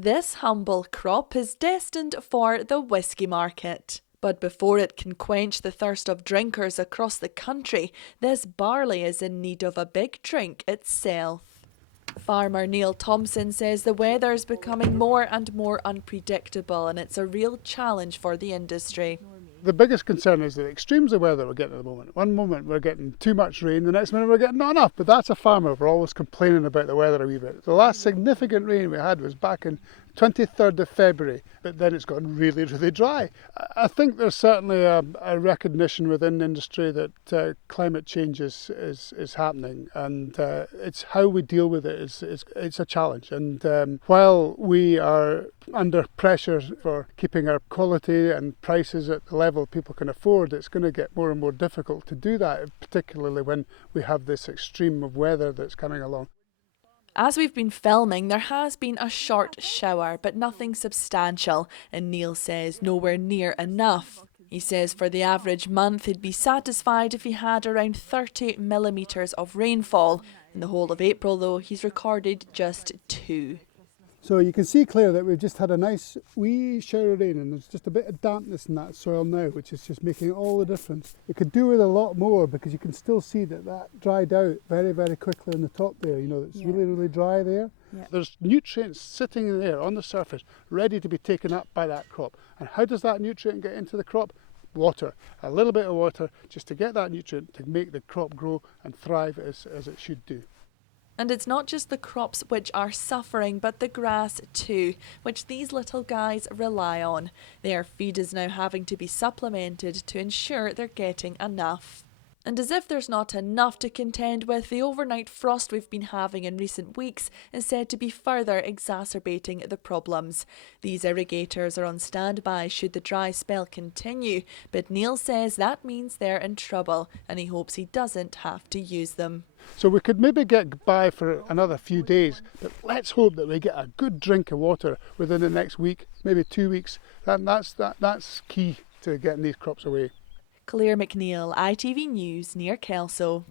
This humble crop is destined for the whisky market. But before it can quench the thirst of drinkers across the country, this barley is in need of a big drink itself. Farmer Neil Thompson says the weather is becoming more and more unpredictable and it's a real challenge for the industry. The biggest concern is the extremes of weather we're getting at the moment. One moment we're getting too much rain, the next minute we're getting not enough. But that's a farmer. We're always complaining about the weather a wee bit. The last significant rain we had was back in 23rd of February, but then it's gone really, really dry. I think there's certainly a recognition within the industry that climate change is happening, and it's how we deal with it it's a challenge. And while we are under pressure for keeping our quality and prices at the level people can afford, it's going to get more and more difficult to do that, particularly when we have this extreme of weather that's coming along. As we've been filming, there has been a short shower, but nothing substantial, and Neil says nowhere near enough. He says for the average month he'd be satisfied if he had around 30 millimetres of rainfall. In the whole of April, though, he's recorded just 2. So you can see clear that we've just had a nice wee shower of rain, and there's just a bit of dampness in that soil now, which is just making all the difference. We could do with a lot more because you can still see that dried out very, very quickly on the top there. You know, it's really, really dry there. Yeah. There's nutrients sitting there on the surface, ready to be taken up by that crop. And how does that nutrient get into the crop? Water. A little bit of water just to get that nutrient to make the crop grow and thrive as it should do. And it's not just the crops which are suffering, but the grass too, which these little guys rely on. Their feed is now having to be supplemented to ensure they're getting enough. And as if there's not enough to contend with, the overnight frost we've been having in recent weeks is said to be further exacerbating the problems. These irrigators are on standby should the dry spell continue, but Neil says that means they're in trouble and he hopes he doesn't have to use them. So we could maybe get by for another few days, but let's hope that we get a good drink of water within the next week, maybe 2 weeks. That's key to getting these crops away. Claire McNeil, ITV News, near Kelso.